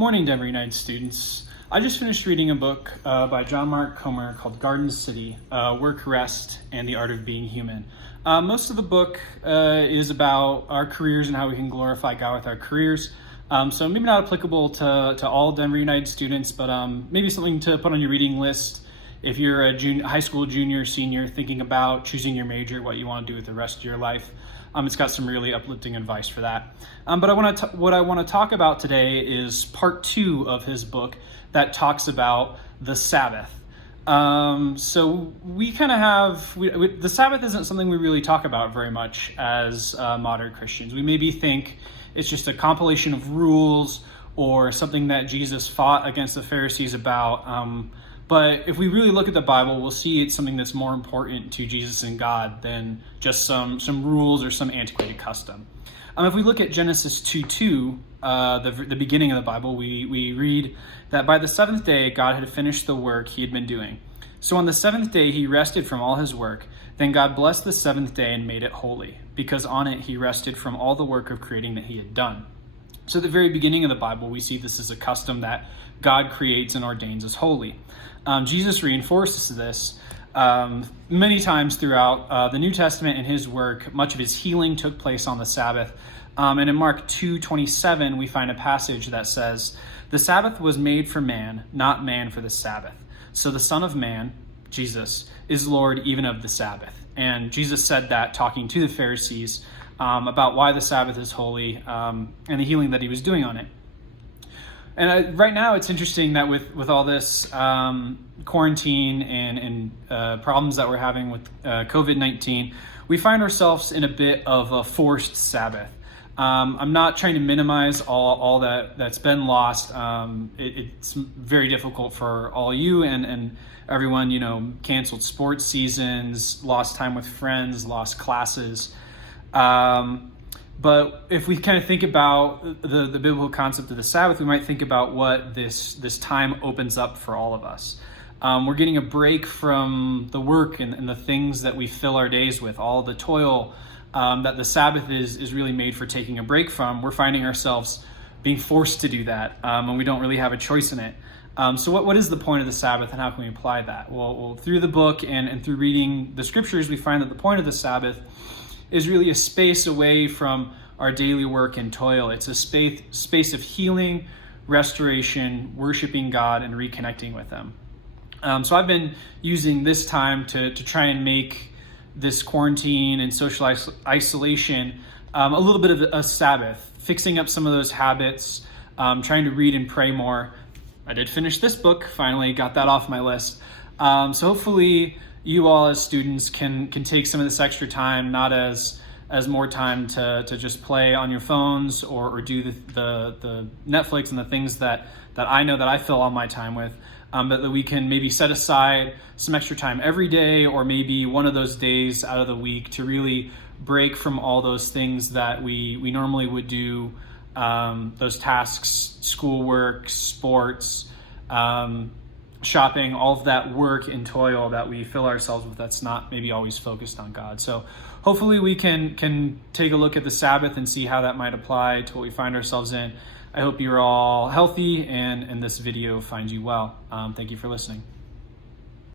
Morning, Denver United students. I just finished reading a book by John Mark Comer called Garden City, Work, Rest, and the Art of Being Human. Most of the book is about our careers and how we can glorify God with our careers. So maybe not applicable to all Denver United students, but maybe something to put on your reading list if you're a high school junior, senior, thinking about choosing your major, what you want to do with the rest of your life. It's got some really uplifting advice for that. But what I want to talk about today is part 2 of his book that talks about the Sabbath. So we kind of have, the Sabbath isn't something we really talk about very much as modern Christians. We maybe think it's just a compilation of rules or something that Jesus fought against the Pharisees about. But if we really look at the Bible, we'll see it's something that's more important to Jesus and God than just some rules or some antiquated custom. If we look at Genesis 2:2, the beginning of the Bible, we read that by the seventh day, God had finished the work he had been doing. So on the seventh day, he rested from all his work. Then God blessed the seventh day and made it holy, because on it he rested from all the work of creating that he had done. So at the very beginning of the Bible, we see this is a custom that God creates and ordains as holy. Jesus reinforces this many times throughout the New Testament and his work. Much of his healing took place on the Sabbath. And in Mark 2:27, we find a passage that says, "The Sabbath was made for man, not man for the Sabbath. So the Son of Man, Jesus, is Lord even of the Sabbath." And Jesus said that talking to the Pharisees about why the Sabbath is holy and the healing that he was doing on it. And right now, it's interesting that with all this quarantine and problems that we're having with COVID-19, we find ourselves in a bit of a forced Sabbath. I'm not trying to minimize all that's been lost. It's very difficult for all you and everyone, canceled sports seasons, lost time with friends, lost classes. But if we kind of think about the biblical concept of the Sabbath, we might think about what this time opens up for all of us. We're getting a break from the work and the things that we fill our days with, all the toil that the Sabbath is really made for taking a break from. We're finding ourselves being forced to do that, and we don't really have a choice in it. So what is the point of the Sabbath, and how can we apply that? Well, through the book and through reading the scriptures, we find that the point of the Sabbath is really a space away from our daily work and toil. It's a space of healing, restoration, worshiping God, and reconnecting with him. So I've been using this time to try and make this quarantine and social isolation a little bit of a Sabbath, fixing up some of those habits, trying to read and pray more. I did finish this book, finally got that off my list. So hopefully you all as students can take some of this extra time, not as more time to just play on your phones or do the Netflix and the things that I know that I fill all my time with, but that we can maybe set aside some extra time every day, or maybe one of those days out of the week to really break from all those things that we normally would do, those tasks, schoolwork, sports, shopping, all of that work and toil that we fill ourselves with that's not maybe always focused on God. So hopefully we can take a look at the Sabbath and see how that might apply to what we find ourselves in. I hope you're all healthy and this video finds you well. Thank you for listening.